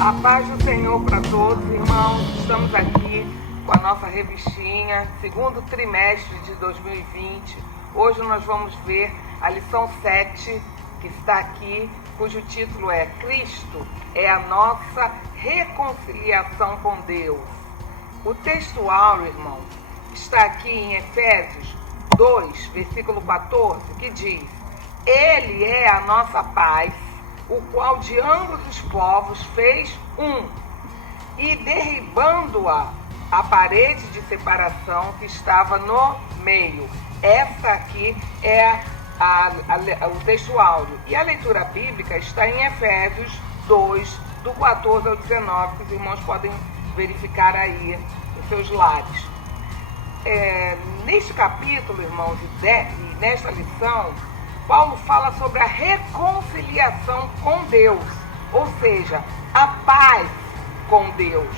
A paz do Senhor para todos, irmãos. Estamos aqui com a nossa revistinha, segundo trimestre de 2020. Hoje nós vamos ver a lição 7, que está aqui, cujo título é Cristo é a nossa reconciliação com Deus. O texto áureo, irmão, está aqui em Efésios 2, versículo 14, que diz: Ele é a nossa paz, o qual de ambos os povos fez um, e derribando a parede de separação que estava no meio. Essa aqui é o texto áureo. E a leitura bíblica está em Efésios 2, do 14 ao 19, que os irmãos podem verificar aí em seus lares. Neste capítulo, irmãos, e nesta lição, Paulo fala sobre a reconciliação com Deus, ou seja, a paz com Deus.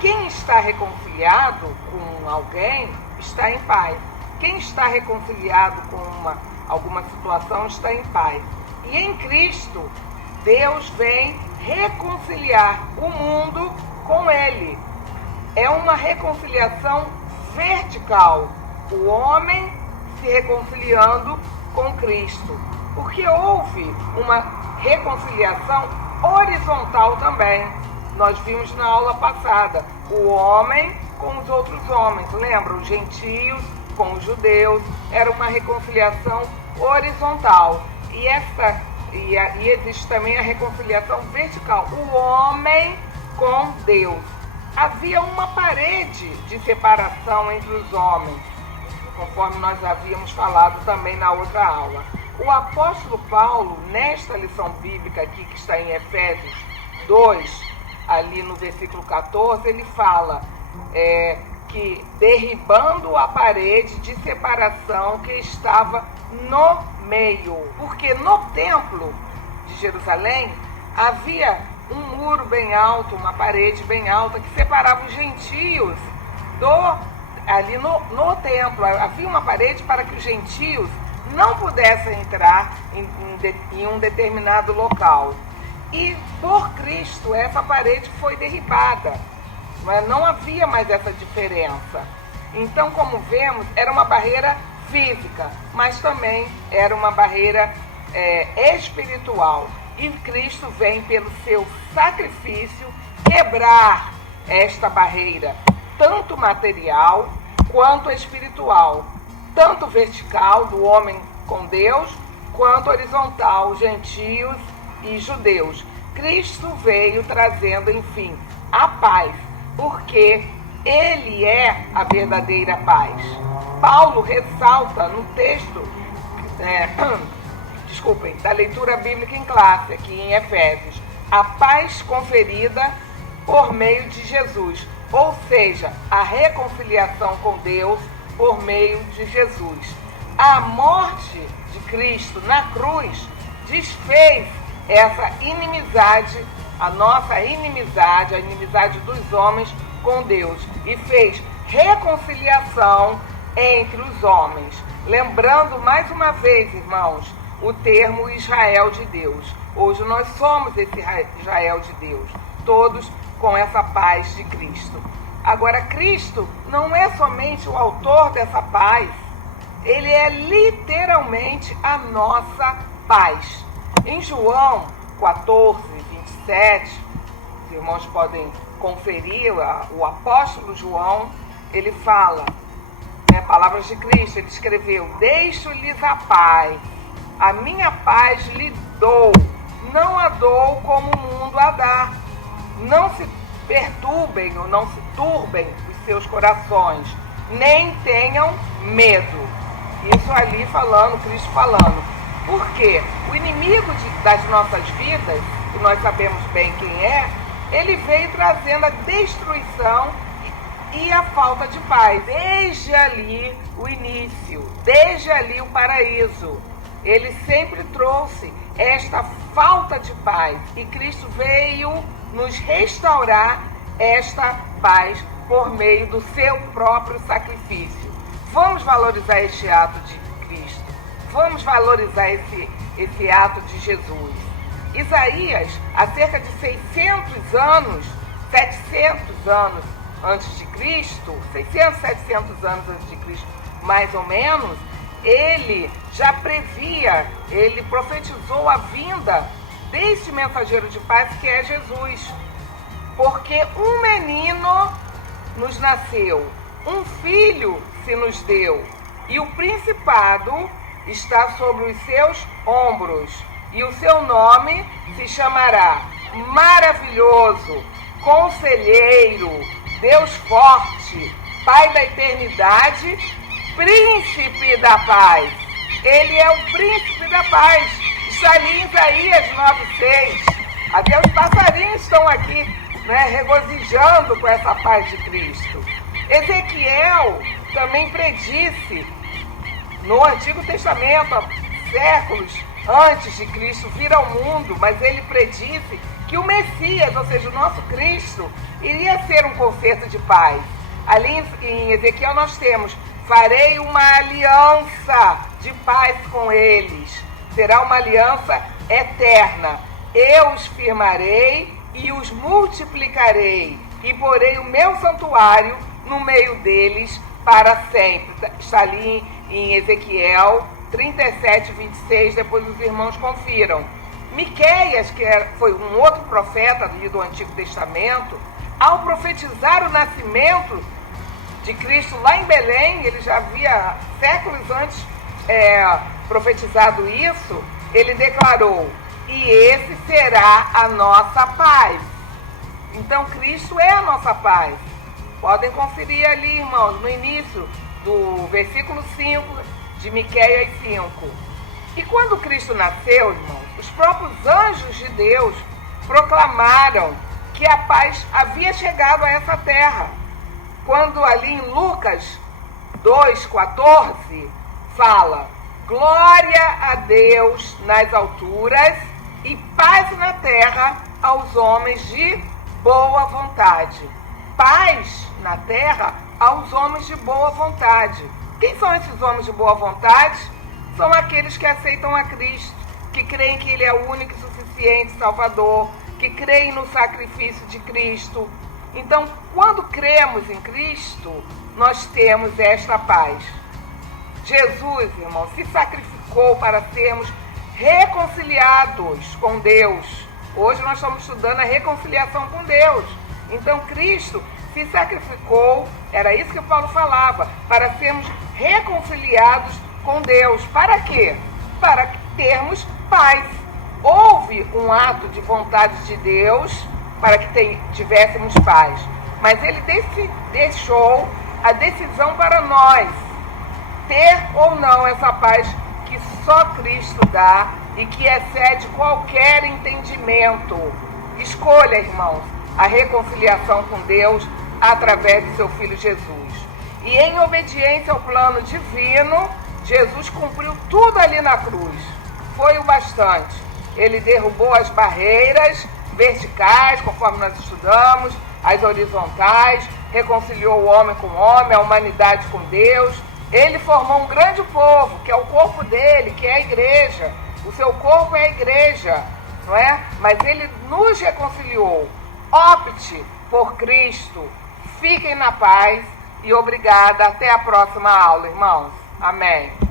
Quem está reconciliado com alguém está em paz. Quem está reconciliado com alguma situação está em paz. E em Cristo, Deus vem reconciliar o mundo com Ele. É uma reconciliação vertical. O homem se reconciliando com Cristo, porque houve uma reconciliação horizontal também. Nós vimos na aula passada o homem com os outros homens, lembra? Os gentios com os judeus, era uma reconciliação horizontal. E existe também a reconciliação vertical, o homem com Deus. Havia uma parede de separação entre os homens, conforme nós havíamos falado também na outra aula. O apóstolo Paulo, nesta lição bíblica aqui, que está em Efésios 2, ali no versículo 14, ele fala que derribando a parede de separação que estava no meio. Porque no templo de Jerusalém havia um muro bem alto, uma parede bem alta, que separava os gentios ali no templo. Havia uma parede para que os gentios não pudessem entrar em um determinado local. E por Cristo essa parede foi derribada, mas não havia mais essa diferença. Então, como vemos, era uma barreira física, mas também era uma barreira espiritual. E Cristo vem pelo seu sacrifício quebrar esta barreira, tanto material quanto espiritual, tanto vertical do homem com Deus, quanto horizontal, gentios e judeus. Cristo veio trazendo, enfim, a paz, porque Ele é a verdadeira paz. Paulo ressalta no texto, da leitura bíblica em classe, aqui em Efésios, a paz conferida por meio de Jesus, ou seja, a reconciliação com Deus por meio de Jesus. A morte de Cristo na cruz desfez essa inimizade, a nossa inimizade, a inimizade dos homens com Deus, e fez reconciliação entre os homens. Lembrando mais uma vez, irmãos, o termo Israel de Deus. Hoje nós somos esse Israel de Deus, todos com essa paz de Cristo. Agora, Cristo não é somente o autor dessa paz, Ele é literalmente a nossa paz. Em João 14, 27, os irmãos podem conferir, o apóstolo João, ele fala, palavras de Cristo, ele escreveu: deixo-lhes a paz, a minha paz lhe dou, não a dou como o mundo a dá. Não se perturbem ou não se turbem os seus corações, nem tenham medo. Isso ali falando, Cristo falando. Por quê? O inimigo das nossas vidas, que nós sabemos bem quem é, ele veio trazendo a destruição e a falta de paz. Desde ali o início, desde ali o paraíso, ele sempre trouxe esta falta de paz. E Cristo veio nos restaurar esta paz por meio do seu próprio sacrifício. Vamos valorizar este ato de Cristo. Vamos valorizar esse ato de Jesus. Isaías, há cerca de 600 anos, 700 anos antes de Cristo, 600, 700 anos antes de Cristo, mais ou menos, ele já previa, ele profetizou a vinda deste mensageiro de paz que é Jesus. Porque um menino nos nasceu, um filho se nos deu, e o principado está sobre os seus ombros, e o seu nome se chamará Maravilhoso, Conselheiro, Deus Forte, Pai da Eternidade, Príncipe da Paz. Ele é o Príncipe da Paz. Está ali em Isaías 9:6. Até os passarinhos estão aqui, né, regozijando com essa paz de Cristo. Ezequiel também predisse no Antigo Testamento, há séculos antes de Cristo vir ao mundo, mas ele predisse que o Messias, ou seja, o nosso Cristo, iria ser um concerto de paz. Ali em Ezequiel nós temos: farei uma aliança de paz com eles. Será uma aliança eterna. Eu os firmarei e os multiplicarei, e porei o meu santuário no meio deles para sempre. Está ali em Ezequiel 37:26, depois os irmãos confiram. Miqueias, que foi um outro profeta do Antigo Testamento, ao profetizar o nascimento de Cristo lá em Belém, ele já havia séculos antes profetizado isso, ele declarou: e esse será a nossa paz. Então Cristo é a nossa paz. Podem conferir ali, irmãos, no início do versículo 5 de Miqueias 5. E quando Cristo nasceu, irmãos, os próprios anjos de Deus proclamaram que a paz havia chegado a essa terra. Quando ali em Lucas 2:14 fala: glória a Deus nas alturas e paz na terra aos homens de boa vontade. Paz na terra aos homens de boa vontade. Quem são esses homens de boa vontade? São aqueles que aceitam a Cristo, que creem que Ele é o único e suficiente Salvador, que creem no sacrifício de Cristo. Então, quando cremos em Cristo, nós temos esta paz. Jesus, irmão, se sacrificou para sermos reconciliados com Deus. Hoje nós estamos estudando a reconciliação com Deus. Então, Cristo se sacrificou, era isso que Paulo falava, para sermos reconciliados com Deus. Para quê? Para termos paz. Houve um ato de vontade de Deus para que tivéssemos paz. Mas Ele deixou a decisão para nós ter ou não essa paz que só Cristo dá e que excede qualquer entendimento. Escolha, irmãos, a reconciliação com Deus através de seu Filho Jesus. E em obediência ao plano divino, Jesus cumpriu tudo ali na cruz. Foi o bastante. Ele derrubou as barreiras verticais, conforme nós estudamos, as horizontais, reconciliou o homem com o homem, a humanidade com Deus. Ele formou um grande povo, que é o corpo dele, que é a igreja. O seu corpo é a igreja, não é? Mas ele nos reconciliou. Opte por Cristo. Fiquem na paz e obrigada. Até a próxima aula, irmãos. Amém.